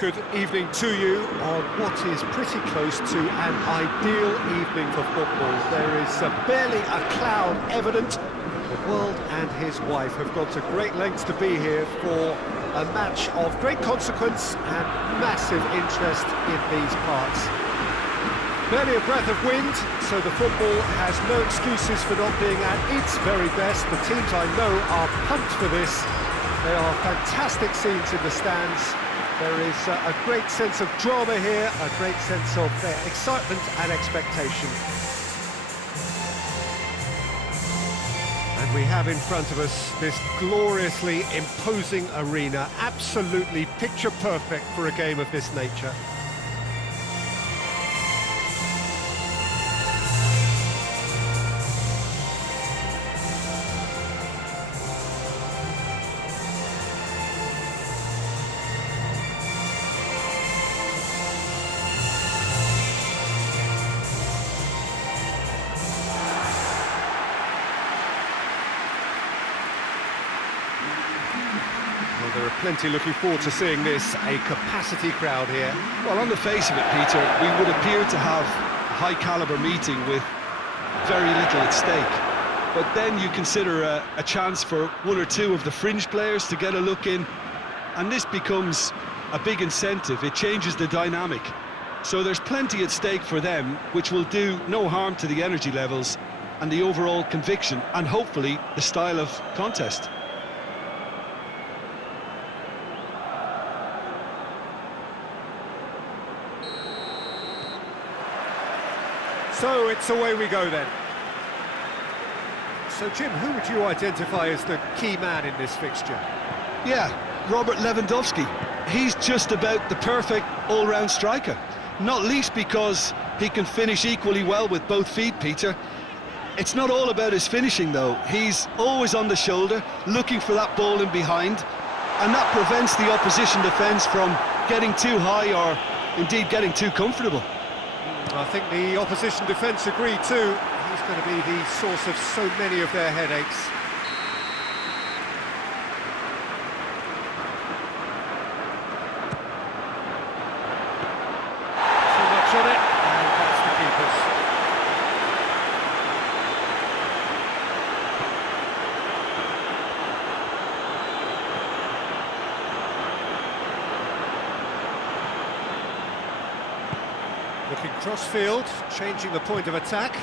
Good evening to you on what is pretty close to an ideal evening for football. There is barely a cloud evident. The world and his wife have gone to great lengths to be here for a match of great consequence and massive interest in these parts. Barely a breath of wind, so the football has no excuses for not being at its very best. The teams I know are pumped for this. They are fantastic scenes in the stands. There is a great sense of drama here, a great sense of excitement and expectation. And we have in front of us this gloriously imposing arena, absolutely picture perfect for a game of this nature. There are plenty looking forward to seeing this, a capacity crowd here. Well, on the face of it, Peter, we would appear to have a high-caliber meeting with very little at stake. But then you consider a chance for one or two of the fringe players to get a look in, and this becomes a big incentive. It changes the dynamic. So there's plenty at stake for them, which will do no harm to the energy levels and the overall conviction, and hopefully the style of contest. So it's away we go then. So Jim, who would you identify as the key man in this fixture? Yeah, Robert Lewandowski. He's just about the perfect all-round striker. Not least because he can finish equally well with both feet, Peter. It's not all about his finishing though. He's always on the shoulder, looking for that ball in behind, and that prevents the opposition defence from getting too high or indeed getting too comfortable. I think the opposition defence agree too. He's going to be the source of so many of their headaches. Too much on it, and that's the keeper's. Looking cross-field, changing the point of attack.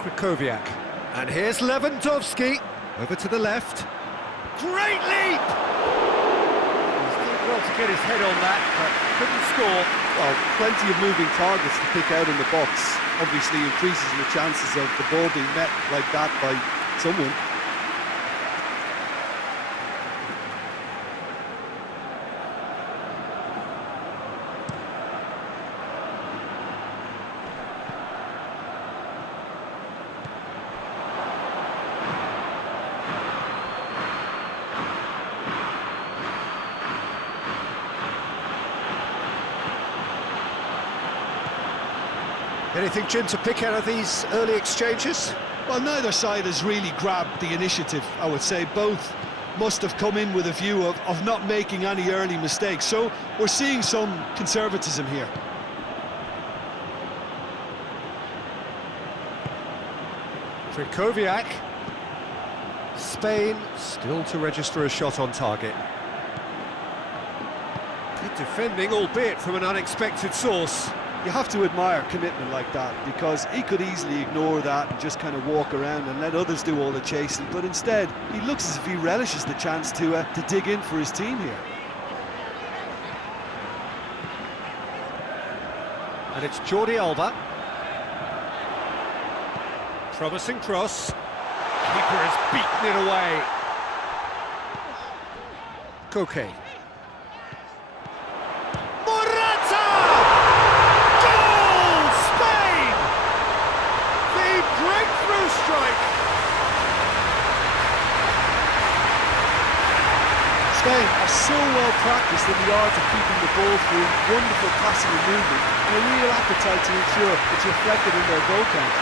Krikoviak. And here's Lewandowski, over to the left. Great leap! He's done well to get his head on that, but couldn't score. Well, plenty of moving targets to pick out in the box. Obviously increases the chances of the ball being met like that by someone. Anything, Jim, to pick out of these early exchanges? Well, neither side has really grabbed the initiative, I would say. Both must have come in with a view of not making any early mistakes. So we're seeing some conservatism here. Krikoviak. Spain still to register a shot on target. Good defending, albeit from an unexpected source. You have to admire commitment like that, because he could easily ignore that and just kind of walk around and let others do all the chasing, but instead he looks as if he relishes the chance to dig in for his team here. And it's Jordi Alba. Promising cross. Keeper has beaten it away. Koke. Spain are so well practiced in the art of keeping the ball through wonderful passing and movement, and a real appetite to ensure it's reflected in their goal count.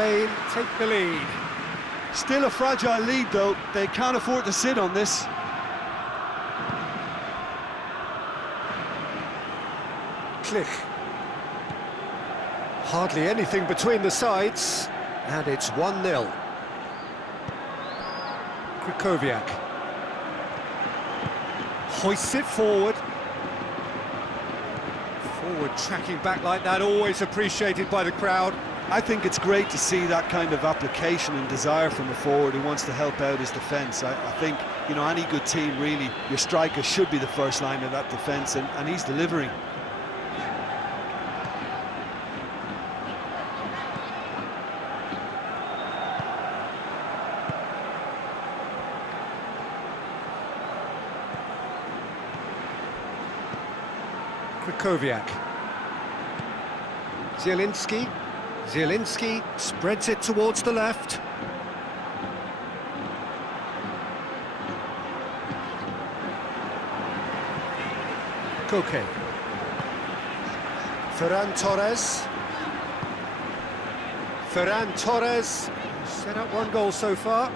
Spain take the lead. Still a fragile lead, though. They can't afford to sit on this. Klich. Hardly anything between the sides, and it's 1-0. Krychowiak hoists it forward. Forward tracking back like that, always appreciated by the crowd. I think it's great to see that kind of application and desire from a forward who wants to help out his defence. I think, you know, any good team, really, your striker should be the first line of that defence, and he's delivering. Krychowiak. Zielinski spreads it towards the left. Koke. Ferran Torres. Set up one goal so far.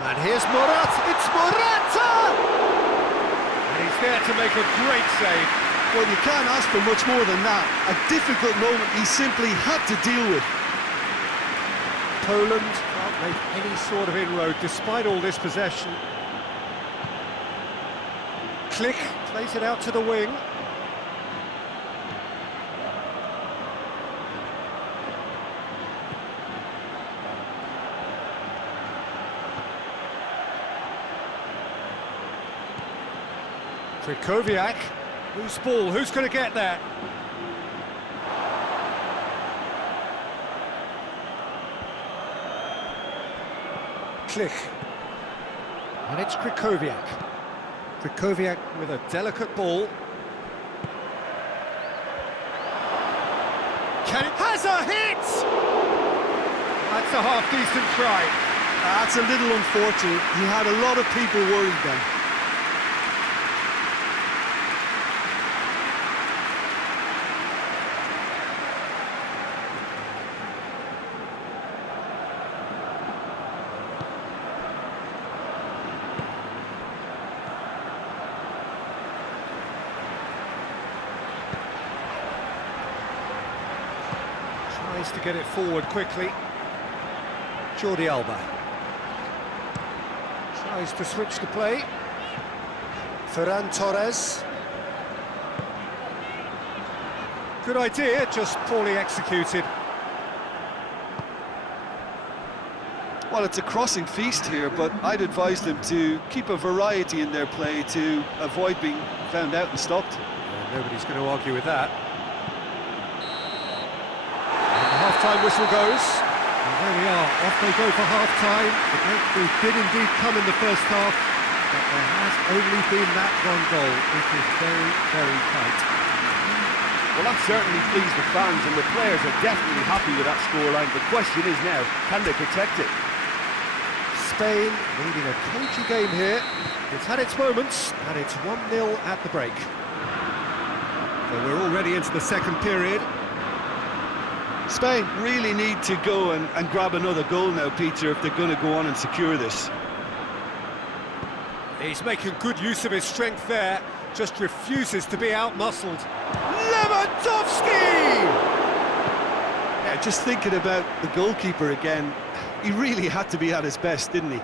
And here's Morata. It's Morata! And he's there to make a great save. Well, you can't ask for much more than that. A difficult moment he simply had to deal with. Poland can't make any sort of inroad despite all this possession. Klich plays it out to the wing. Krychowiak. Whose ball? Who's going to get there? Klich. And it's Krychowiak. Krychowiak with a delicate ball. Has a hit! That's a half-decent try. That's a little unfortunate. He had a lot of people worried then. Tries to get it forward quickly. Jordi Alba tries to switch the play. Ferran Torres. Good idea, just poorly executed. Well, it's a crossing feast here, but I'd advise them to keep a variety in their play to avoid being found out and stopped. Yeah, nobody's going to argue with that. Half-time whistle goes, and there we are, off they go for half-time. The breakthrough did indeed come in the first half, but there has only been that one goal. It is very, very tight. Well, that certainly pleased the fans, and the players are definitely happy with that scoreline. The question is now, can they protect it? Spain leading a cagey game here. It's had its moments, and it's 1-0 at the break. So we're already into the second period. Spain really need to go and grab another goal now, Peter, if they're going to go on and secure this. He's making good use of his strength there, just refuses to be out-muscled. Lewandowski! Yeah, just thinking about the goalkeeper again, he really had to be at his best, didn't he?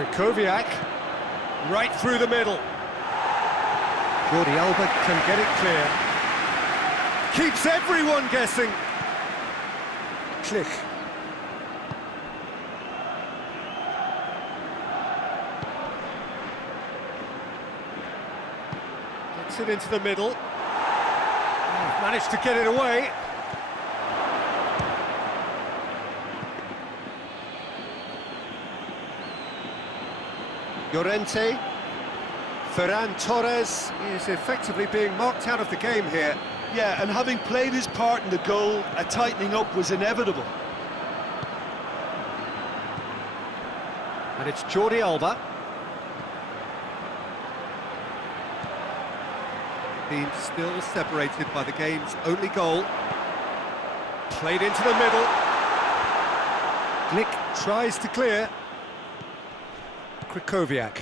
Krychowiak, right through the middle. Jordi Alba can get it clear. Keeps everyone guessing. Klich. Gets it into the middle. Oh, managed to get it away. Llorente. Ferran Torres is effectively being marked out of the game here. Yeah, and having played his part in the goal, a tightening up was inevitable. And it's Jordi Alba. Teams still separated by the game's only goal. Played into the middle. Glick tries to clear. Krychowiak.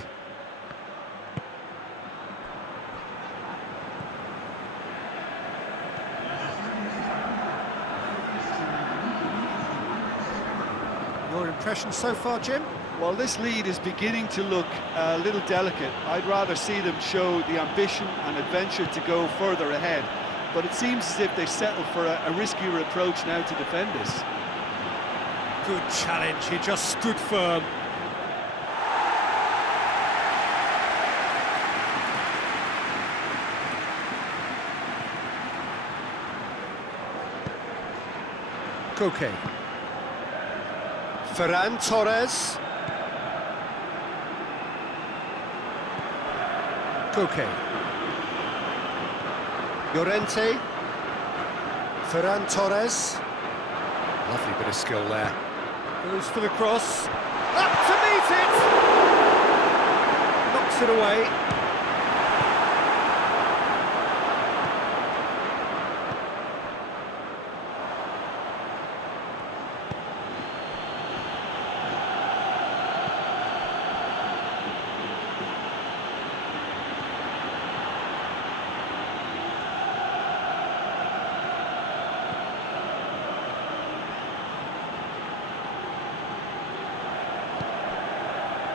Your impression so far, Jim? Well, this lead is beginning to look a little delicate. I'd rather see them show the ambition and adventure to go further ahead. But it seems as if they've settled for a riskier approach now to defend this. Good challenge, he just stood firm. Koke. Ferran Torres. Koke. Llorente. Ferran Torres. Lovely bit of skill there. Goes for the cross. Up to meet it! Knocks it away.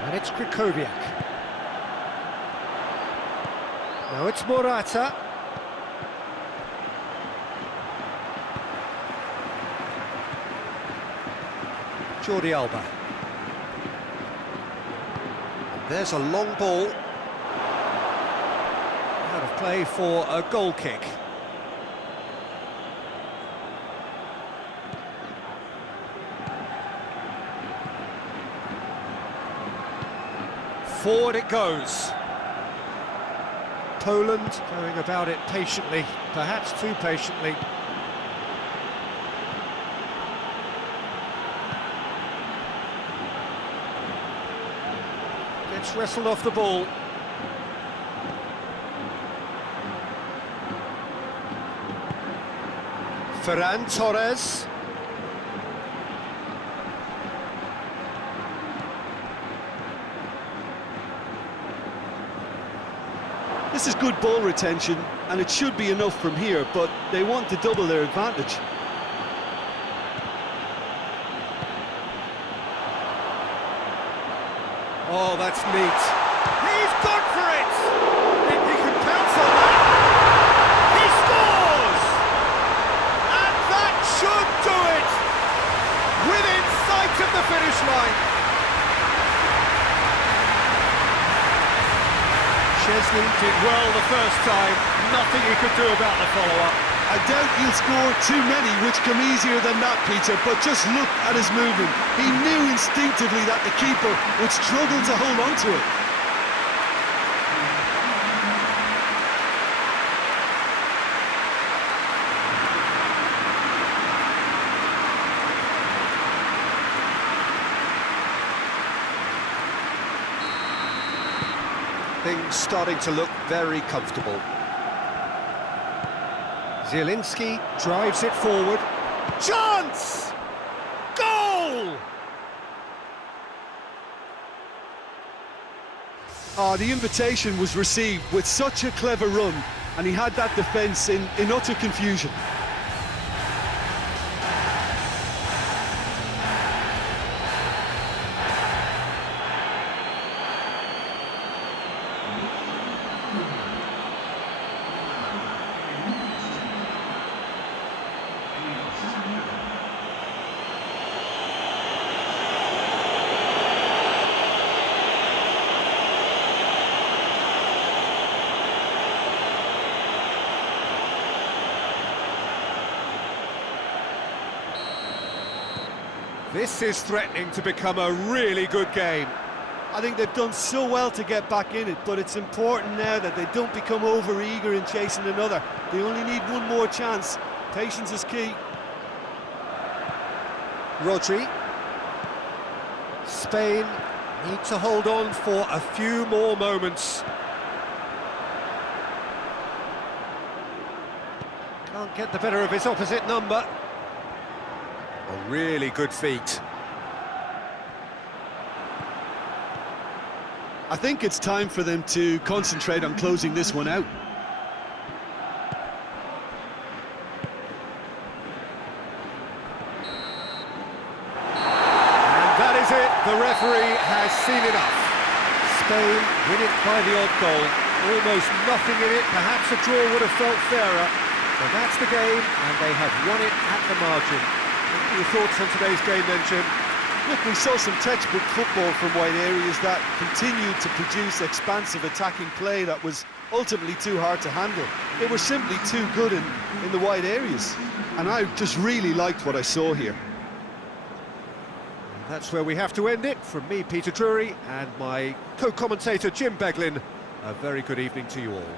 And it's Krychowiak. Now it's Morata. Jordi Alba. And there's a long ball. Out of play for a goal kick. Forward it goes. Poland going about it patiently, perhaps too patiently. Gets wrestled off the ball. Ferran Torres. This is good ball retention, and it should be enough from here, but they want to double their advantage. Oh, that's neat. He's gone for it! He can pounce on that. He scores! And that should do it! Within sight of the finish line. Chesney did well the first time, nothing he could do about the follow-up. I doubt he'll score too many which come easier than that, Peter, but just look at his movement. He knew instinctively that the keeper would struggle to hold on to it. Things starting to look very comfortable. Zielinski drives it forward. Chance! Goal! The invitation was received with such a clever run, and he had that defence in utter confusion. This is threatening to become a really good game. I think they've done so well to get back in it, but it's important now that they don't become over-eager in chasing another. They only need one more chance. Patience is key. Rodri. Spain need to hold on for a few more moments. Can't get the better of his opposite number. Oh, really good feet. I think it's time for them to concentrate on closing this one out. And that is it. The referee has seen enough. Spain win it by the odd goal. Almost nothing in it. Perhaps a draw would have felt fairer. So that's the game, and they have won it at the margin. What are your thoughts on today's game then, Jim? Look, we saw some textbook football from wide areas that continued to produce expansive attacking play that was ultimately too hard to handle. They were simply too good in the wide areas. And I just really liked what I saw here. That's where we have to end it. From me, Peter Drury, and my co-commentator, Jim Beglin. A very good evening to you all.